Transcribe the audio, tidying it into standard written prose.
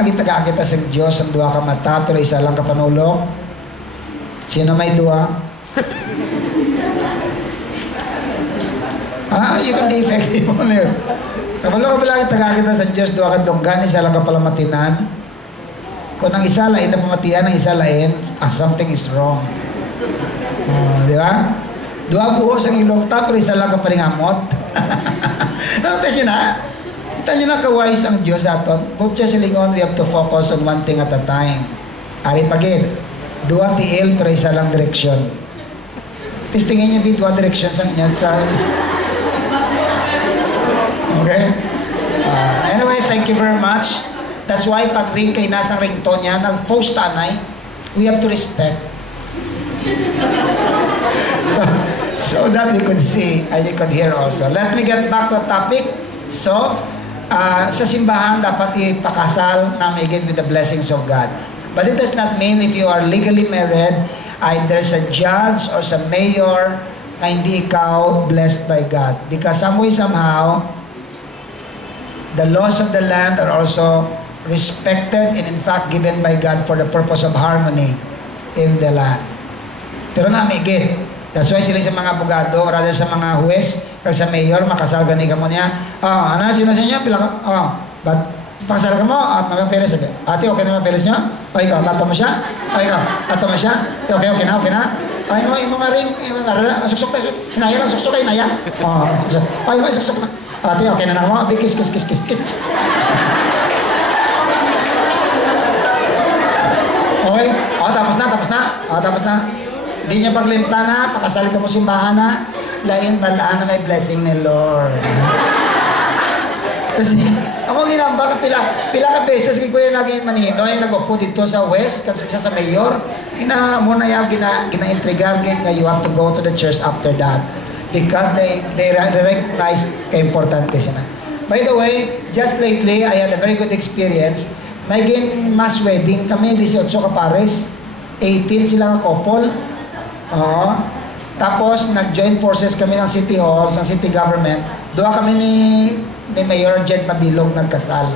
agi taga-akita sa Diyos ang duha ka mata pero isa lang ka panulong? Sino may duha? You can be effective on it. Kapalo ka pala taga-akita sa Diyos duha ka dunggan, isa lang ka pala matinan. Kung ang isa lain na pamatian, ang isa lain, something is wrong. Di ba? Duha buhos ang ilong ta pero isa lang ka palingamot. Notice yun ha? Kita nyo na ka-wise ang Diyos aton. Both siya silingon, we have to focus on one thing at a time. Ari pagin, dua tiil pero isa lang direksyon. Testingin nyo dua direksyon sa inyo. Okay? Anyway, thank you very much. That's why pag ring kay nasang ringtone niya, nag-post tanay, we have to respect. So that we could see and we could hear also. Let me get back to the topic. So, sa simbahan dapat ipakasal na maigit with the blessings of God. But it does not mean if you are legally married, either sa judge or sa mayor, na hindi ikaw blessed by God. Because some way, somehow, the laws of the land are also respected and in fact given by God for the purpose of harmony in the land. Pero na maigit. That's why sila sa mga abogado, rather sa mga huwes, kag sa mayor, makasal gani ka mo niya. Ano, sino sa inyo? Pila ka? But, pakasal ka mo, at magapeles. Ate, okay na magapeles niya? O ikaw, tato mo siya? O ikaw, tato mo siya? Okay na? Ay mo, imo nga rin, suksok tayo. Hinaya lang, suksok tayo, hinaya. Ay mo, suksok na. Ate, okay na mo? Kiss. Okay? Tapos na. Hindi niya paglimta na, pakasal ka mo simbahan na, lain balaan na may blessing ni Lord. Kasi, ako ginamba ka pila ka beses, kaya ko yung naging manino, yung nag-upo dito sa West, kasi siya sa mayor, muna yung gina-intrigar, nga you have to go to the church after that. Because they recognize ka-importante siya na. By the way, just lately, I had a very good experience. May mass wedding kami, 18 ka pares, 18 silang couple. Tapos nag-join forces kami ng City Hall, ng City Government. Doon kami ni Mayor Jed Mabilog nagkasal.